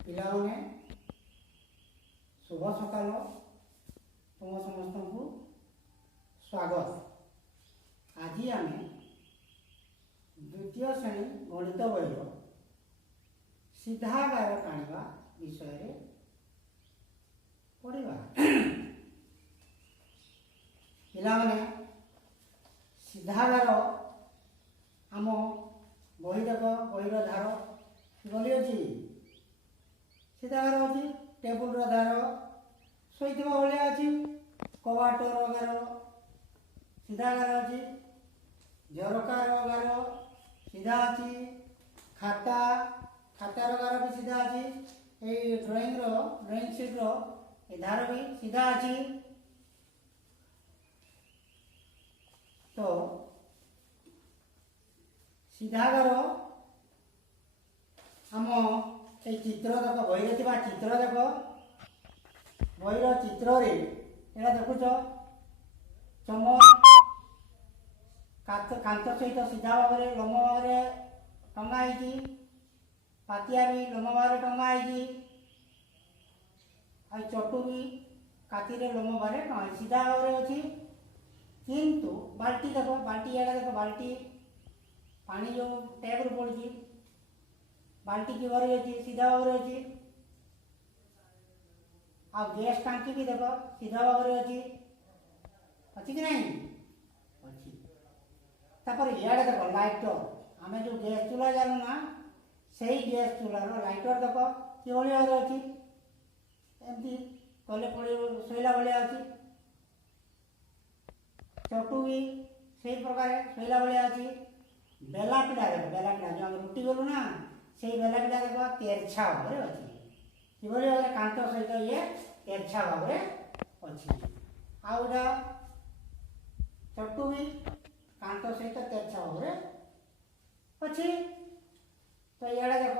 पिलाने शुभ सकाल तुम समस्त को स्वागत। आज आम द्वितीय श्रेणी गणित बही सीधा गार टाणिबा विषय पढ़ा। पिलाने सीधा गार आम बही देख बहीर धार गली अच्छी सीधा गार अच्छी टेबुल धार शोता भाया अच्छी कबाटर गार सीधा गार अच्छी झरकार गार सीधा अच्छी खाता खातार गार भी सीधा अच्छी ये ड्राइंग सीट्र धार भी सीधा अच्छी। तो सीधा गार आम ये चित्र देख बही चित्र देख बहीर चित्र यहाँ देखुच चमक कांत सहित सीधा भाव में लम्ब भाव में टंगाई पातिया भी लम्ब भाव में टंगाई चटू भी काती लम्ब भाव में टंगाई सीधा भाव में अच्छी। किंतु बाल्टी देख बाल्टी यहाँ देख बाल्टी पानी जो टैप रू पड़ी बाल्टी की भरी अच्छी सीधा भाव में अच्छी। आ गैस टांकी भी देख सीधा भाव में अच्छी अच्छी कि नहीं अच्छी। तापर इे देख लाइटर आम जो गैस चूल्हा जालु ना से गैस चूल्हार लाइटर देख कि भाव अच्छी एमती तले पड़े शोला भाया अच्छी। चटू भी से प्रकार शोला भाया अच्छी। बेला पिला देख बेला पिला जो आम रुटी गलु ना से बेला पिला देख तेरछा भाव में अच्छी कि भाव में कांत सहित ये तेरछा भाव में अच्छी। आउटा चटू भी कांत सहित तेरछा भाव में अच्छी। तो इे देख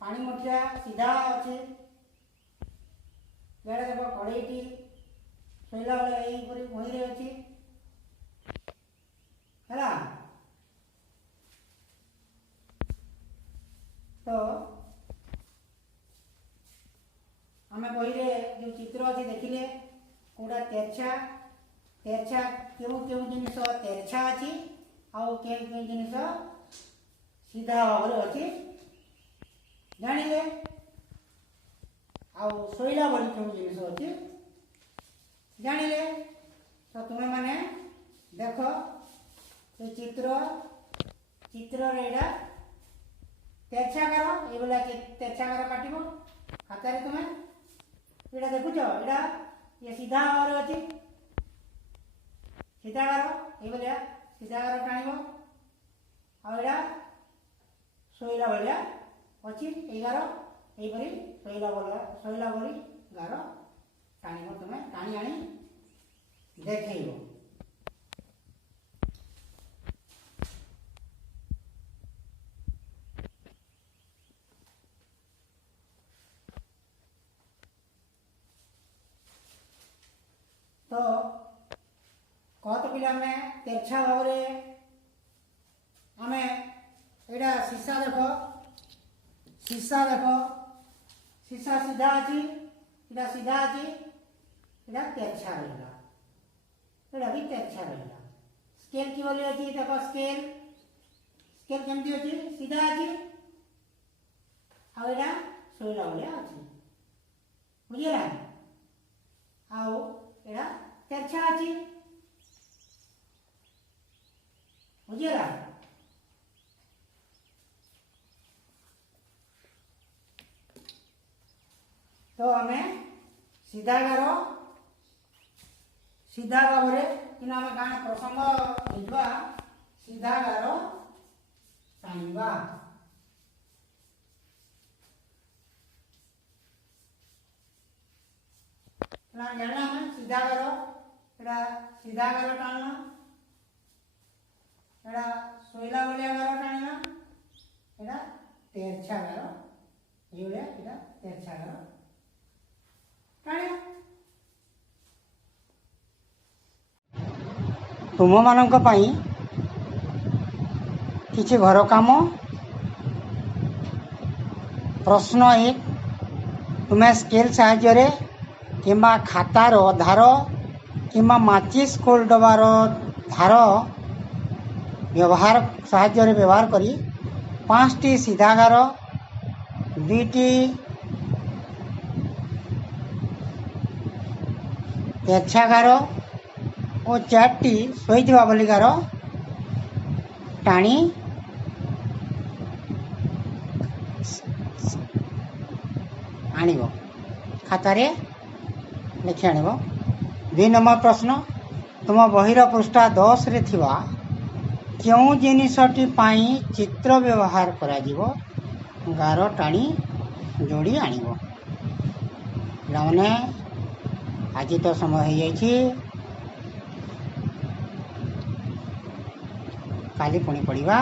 पानी मटिया सीधा अच्छी इे देख कड़ईटी शोला भाया यहीपरी बही अच्छी है। तो आम बही जो चित्र अच्छी देखिले कौटा तेरछा तेरछा क्यों क्यों जिनिस तेरछा अच्छी आउ क्यों क्यों जिनिस सीधा भाव में अच्छी जानिले। आउ शोला भली क्यों जिनिस अच्छी जानिले। तो तुम्हें माने देख ये चित्र चित्र एटा तेरछा गार ये तेरछा गार काट खातार तुम्हें यहाँ देखुच यहाँ ये सीधा भाव में अच्छी सीधा गार ये सीधा गार टाण आड़ा शोला भाया अच्छी ये गार यहीपरी शोला भली गार टाण तुम्हें टाणी आनी देखेब। तो कहत पिला में तेरछा भाव में आम यहाँ शीशा देख शीशा सीधा अच्छी यहाँ सीधा अच्छी यहाँ तेरछा रहा यहाँ भी तेरछा रहा। स्केल की बोली अच्छी देख स्केल स्केल केमती अच्छी सीधा अच्छी आउ शोला भाया अच्छी बुझेगा आउ यहाँ तेरछा अच्छी बुझेगा। तो आम सीधा गार सीधा भाव में आम गाँ प्रसंग लिखा सीधा गार टाणिबा। जाना आम सीधा गार टाणना यहाँ शोला भाया गार टाणना यहाँ तेरछा गार ये तेरछा गार टाणिया। तुम मानक पई किछि घर काम प्रश्न 1 तुम्हें स्केल साहाय्य किंबा खातार धार किंबा माचिस कोल डबार धार व्यवहार साहाय्य व्यवहार करी 5टी सीधा गार 2टी तेरछा गार और 4टी शोईथिबा बोली गार टाणी आनिबो खातारे लिखि आनिबो। 2 नंबर प्रश्न तुम बहिर पृष्ठा 10 रे थिबा क्यों जिनिसटी पाई चित्र व्यवहार करा जीवो गार टाणी जोड़ी आनिबो। पिलामाने आज तो समय हो जाइछि काली पुणी पढ़िबा।